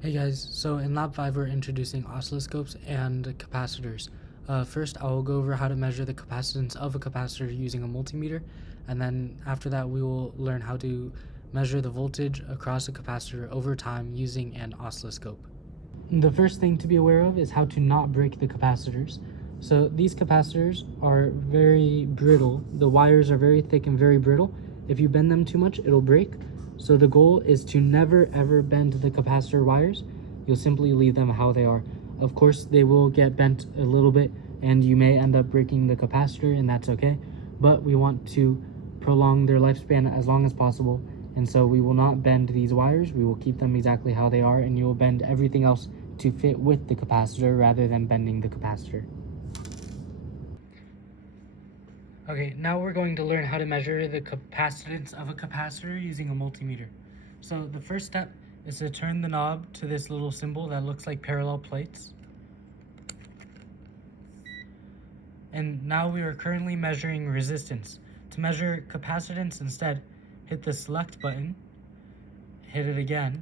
Hey guys, so in Lab 5 we're introducing oscilloscopes and capacitors. First I will go over how to measure the capacitance of a capacitor using a multimeter, and then after that we will learn how to measure the voltage across a capacitor over time using an oscilloscope. The first thing to be aware of is how to not break the capacitors. So these capacitors are very brittle. The wires are very thick and very brittle. If you bend them too much, it'll break. So the goal is to never ever bend the capacitor wires. You'll simply leave them how they are. Of course, they will get bent a little bit and you may end up breaking the capacitor, and that's okay. But we want to prolong their lifespan as long as possible. And so we will not bend these wires. We will keep them exactly how they are, and you will bend everything else to fit with the capacitor rather than bending the capacitor. Okay, now we're going to learn how to measure the capacitance of a capacitor using a multimeter. So the first step is to turn the knob to this little symbol that looks like parallel plates. And now we are currently measuring resistance. To measure capacitance instead, hit the select button, hit it again,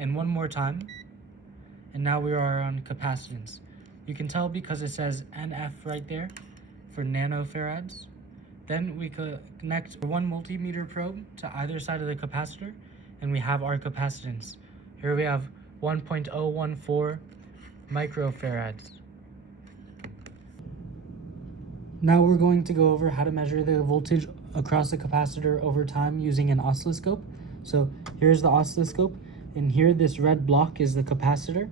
and one more time, and now we are on capacitance. You can tell because it says NF right there for nanofarads. Then we could connect one multimeter probe to either side of the capacitor, and we have our capacitance. Here we have 1.014 microfarads. Now we're going to go over how to measure the voltage across a capacitor over time using an oscilloscope. So here's the oscilloscope, and here this red block is the capacitor.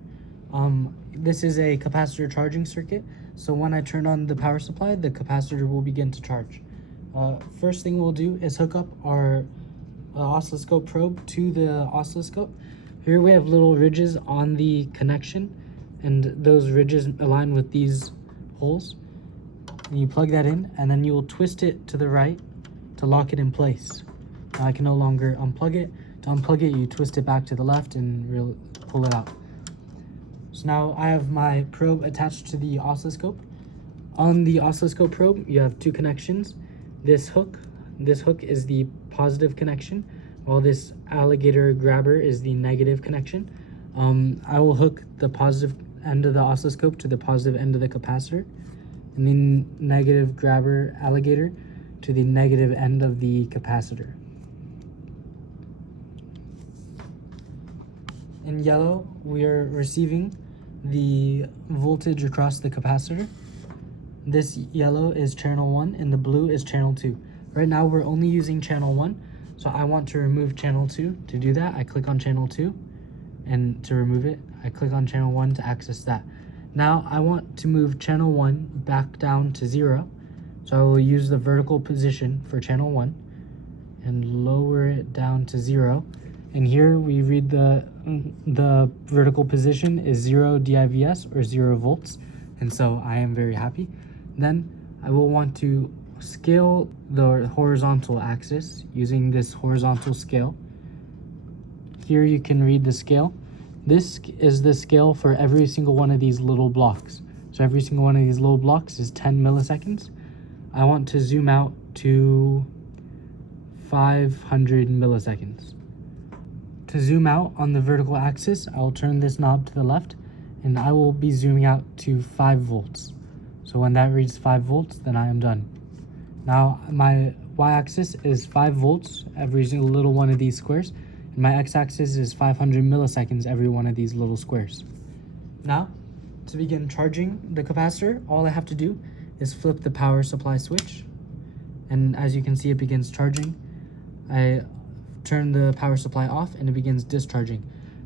This is a capacitor charging circuit, so when I turn on the power supply, the capacitor will begin to charge. First thing we'll do is hook up our oscilloscope probe to the oscilloscope. Here we have little ridges on the connection, and those ridges align with these holes. And you plug that in, and then you will twist it to the right to lock it in place. Now I can no longer unplug it. To unplug it, you twist it back to the left and pull it out. So now I have my probe attached to the oscilloscope. On the oscilloscope probe, you have two connections. This hook is the positive connection, while this alligator grabber is the negative connection. I will hook the positive end of the oscilloscope to the positive end of the capacitor, and the negative grabber alligator to the negative end of the capacitor. In yellow, we are receiving the voltage across the capacitor. This yellow is channel 1 and the blue is channel 2. Right now we're only using channel 1, so I want to remove channel 2. To do that, I click on channel 2, and to remove it, I click on channel 1 to access that. Now I want to move channel 1 back down to 0, so I will use the vertical position for channel 1 and lower it down to 0. And here we read the vertical position is 0 DIVS or 0 volts, and so I am very happy. Then I will want to scale the horizontal axis using this horizontal scale. Here you can read the scale. This is the scale for every single one of these little blocks. So every single one of these little blocks is 10 milliseconds. I want to zoom out to 500 milliseconds. To zoom out on the vertical axis, I will turn this knob to the left, and I will be zooming out to 5 volts. So when that reads 5 volts, then I am done. Now my y-axis is 5 volts every single little one of these squares, and my x-axis is 500 milliseconds every one of these little squares. Now, to begin charging the capacitor, all I have to do is flip the power supply switch, and as you can see, it begins charging. I turn the power supply off and it begins discharging.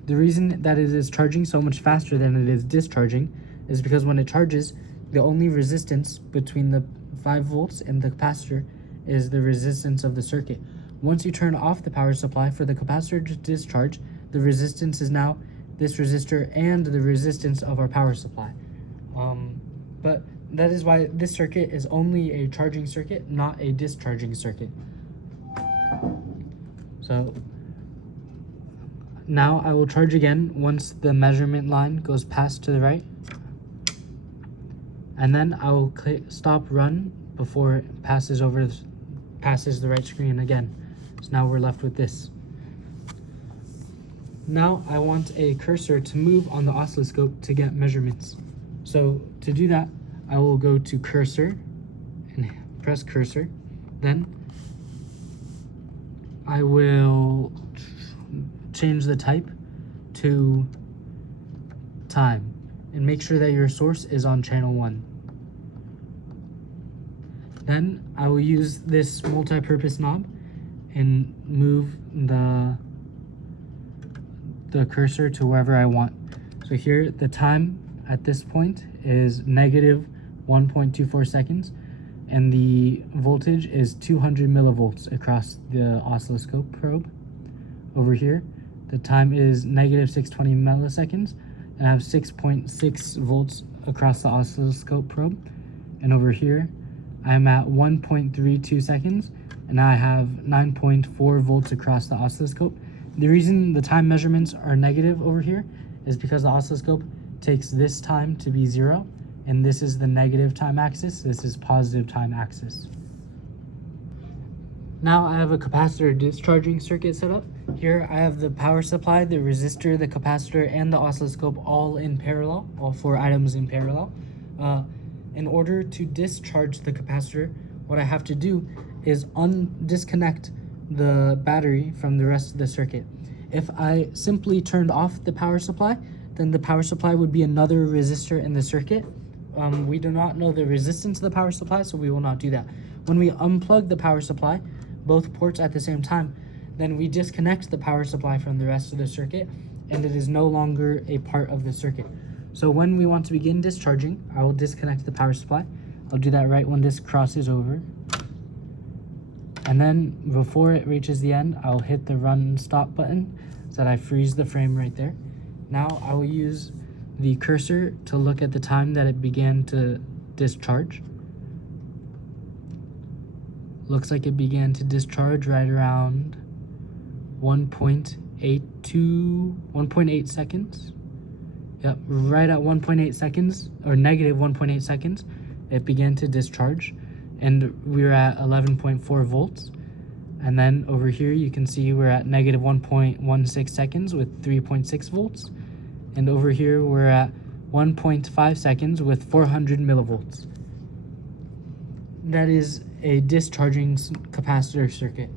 The reason that it is charging so much faster than it is discharging is because when it charges, the only resistance between the 5 volts and the capacitor is the resistance of the circuit. Once you turn off the power supply for the capacitor to discharge, the resistance is now this resistor and the resistance of our power supply. But that is why this circuit is only a charging circuit, not a discharging circuit. So now I will charge again once the measurement line goes past to the right, and then I will click stop run before it passes the right screen again. So now we're left with this. Now I want a cursor to move on the oscilloscope to get measurements. So to do that, I will go to cursor and press cursor. Then I will change the type to time and make sure that your source is on channel 1. Then I will use this multi-purpose knob and move the cursor to wherever I want. So here the time at this point is negative 1.24 seconds and the voltage is 200 millivolts across the oscilloscope probe. Over here the time is negative 620 milliseconds and I have 6.6 volts across the oscilloscope probe. And over here I'm at 1.32 seconds and I have 9.4 volts across the oscilloscope. The reason the time measurements are negative over here is because the oscilloscope takes this time to be 0, and this is the negative time axis, this is positive time axis. Now I have a capacitor discharging circuit set up. Here I have the power supply, the resistor, the capacitor, and the oscilloscope all in parallel, all 4 items in parallel. In order to discharge the capacitor, what I have to do is disconnect the battery from the rest of the circuit. If I simply turned off the power supply, then the power supply would be another resistor in the circuit. We do not know the resistance of the power supply, so we will not do that. When we unplug the power supply, both ports at the same time, then we disconnect the power supply from the rest of the circuit, and it is no longer a part of the circuit. So when we want to begin discharging, I will disconnect the power supply. I'll do that right when this crosses over. And then before it reaches the end, I'll hit the run stop button so that I freeze the frame right there. Now I will use the cursor to look at the time that it began to discharge. Looks like it began to discharge right around 1.8 seconds. Yep, right at 1.8 seconds, or negative 1.8 seconds, it began to discharge. And we were at 11.4 volts. And then over here you can see we're at negative 1.16 seconds with 3.6 volts. And over here we're at 1.5 seconds with 400 millivolts. That is a discharging capacitor circuit.